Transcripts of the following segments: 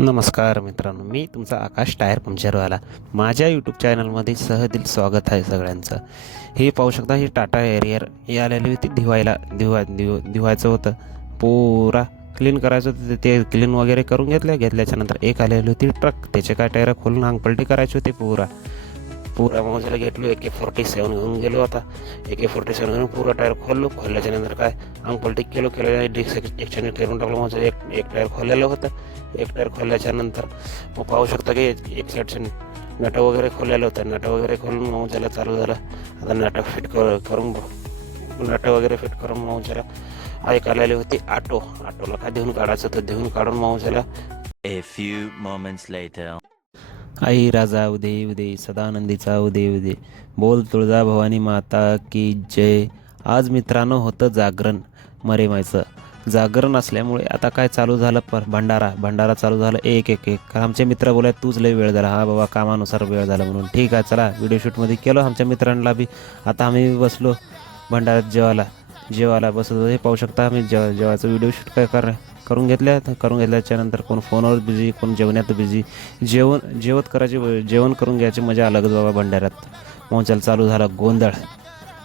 नमस्कार मित्रांनो, मी तुमचा आकाश टायर पंक्चरवाला. माझ्या यूट्यूब चॅनलमध्ये सहदिल स्वागत आहे सगळ्यांचं. हे पाहू शकता, ही टाटा एरियर ही आलेली होती धुवायचं होतं. पुरा क्लीन करायचं होतं. ते क्लीन वगैरे करून घेतल्याच्यानंतर एक आलेली होती ट्रक. त्याचे काय टायर खोलून अंगपलटी करायची होती. पुरा मोजायला घेतलो. AK-47 घेऊन गेलो. आता AK-47 घेऊन पुरा टायर खोलल्याच्या नंतर काय अंगपलटी केलो एक्सचेंज करून टाकलं. माझं एक टायर खोललेलं होतं. एक टायर खोलल्याच्या नंतर मग पाहू शकता की एक साईडचे नटं वगैरे खोललेलं होतं. नटं वगैरे खोलून मग त्याला चालू झालं. आता नटं फिट करून नटं वगैरे फिट करून मग त्याला एक आलेली होती ऑटोला काय देऊन काढायचं होतं. देऊन काढून मग त्याला A few moments later. आई राजा उदे उदे सदानंदीचा उदे उदे, बोल तुळजा भवानी माता की जय. आज मित्रांनो होतं जागरण मरेमायचं. जागरण असल्यामुळे आता काय चालू झालं भंडारा चालू झालं. एक आमचे मित्र बोलाय तूच लय वेळ झाला. हा बाबा, कामानुसार वेळ झाला म्हणून ठीक आहे, चला व्हिडिओ शूटमध्ये केलं आमच्या मित्रांना बी. आता आम्ही बसलो भंडाऱ्यात जेवायला बसत होतो. हे पाहू शकता, आम्ही जेवायचं व्हिडिओ शूट काय करून घेतल्याच्या नंतर कोण फोनवर बिझी, कोण जेवण्यात बिझी. जेवण करून घ्यायची मजा अलगच बाबा भंडाऱ्यात. मोंचाल चालू झाला गोंधळ.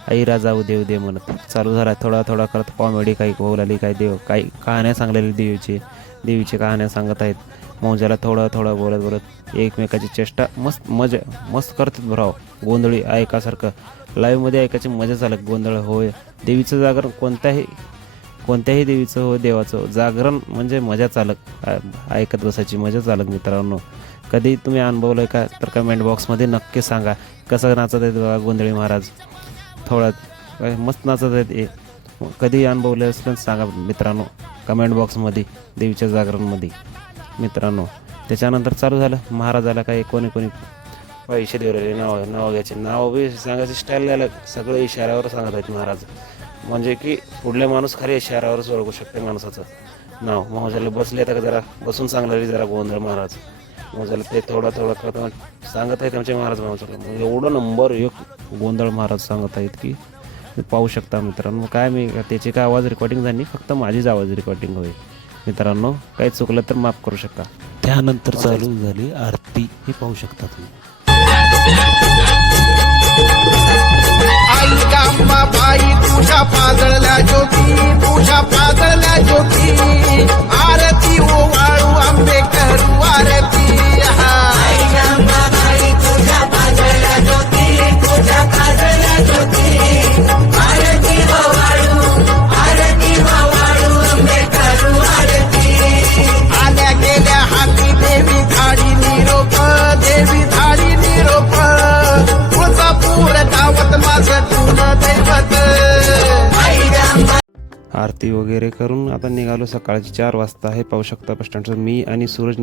आई राजा उदे उदे म्हणत चालू झाला. थोडा करत कॉमेडी काही बोलाली, काही कहाण्या सांगलेली देवीची कहाण्या सांगत आहेत. मौजाला थोडं बोलत एकमेकाची चेष्टा मस्त करतात भराव. गोंधळी ऐकासारखं लाईव्हमध्ये ऐकायची मजा चालक. गोंधळ होय, देवीचं जागरण कोणत्याही देवीचं हो, देवाचं जागरण म्हणजे मजा चालक. ऐकत बसायची मजा चालक. मित्रांनो, कधी तुम्ही अनुभवलं का तर कमेंट बॉक्समध्ये नक्की सांगा. कसं नाचत आहेत बघा गोंधळी महाराज. मस्त नाचत आहेत. कधी अनुभवलं असलं सांगा मित्रांनो कमेंट बॉक्समध्ये देवीच्या जागरणमध्ये. मित्रांनो, त्याच्यानंतर चालू झालं महाराजाला काही कोणी पैसे देऊ राहिले. नाव घ्यायचे, नाव बी सांगायचे स्टाईल द्यायला. सगळं इशाऱ्यावर सांगत आहेत महाराज. म्हणजे की पुढले माणूस खाली इशाऱ्यावरच ओळखू शकते माणसाचं नाव. महाराजाला बसले तर जरा बसून सांगणारी जरा गोंधळ महाराज. महाराजाला ते थोडं करत सांगत आहेत आमचे महाराज. म्हणजे एवढं नंबर एक गोंधळ महाराज सांगत आहेत की पाहू शकता मित्रांनो. काय मी त्याची काय आवाज रेकॉर्डिंग झाली, फक्त माझीच आवाज रेकॉर्डिंग होईल. मित्रांनो, काही चुकलं तर माफ करू शकता. त्यानंतर चालू झाली आरती. हे पाहू शकता तुम्ही. आई गांबा बाई तुझ्या पाजळल्या ज्योती आरती ओवाळू आंबे करू आरती. आई गांबा बाई तुझ्या पाजळल्या ज्योती आरती ओवाळू आंबे करू आरती. आल्या गेल्या हाती देवी धाडी निरोप तुळजापूर गावात माझं तुन दैवत. आरती वगैरे करून आता निघालो सकाळची 4 वाजता. हे पाहू शकता बस स्टँडचं. मी आणि सूरज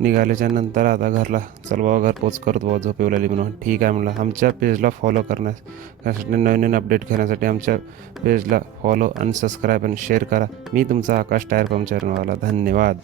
निघाल्याच्या नंतर आता घरला चल बाबा, घर पोच करत बाबा, झोप येऊ लागली म्हणून. ठीक आहे म्हणलं. आमच्या पेजला फॉलो करण्यासाठी नवीन अपडेट घेण्यासाठी आमच्या पेजला फॉलो आणि सबस्क्राईब आणि शेअर करा. मी तुमचा आकाश टायर पंक्चरवाला. धन्यवाद.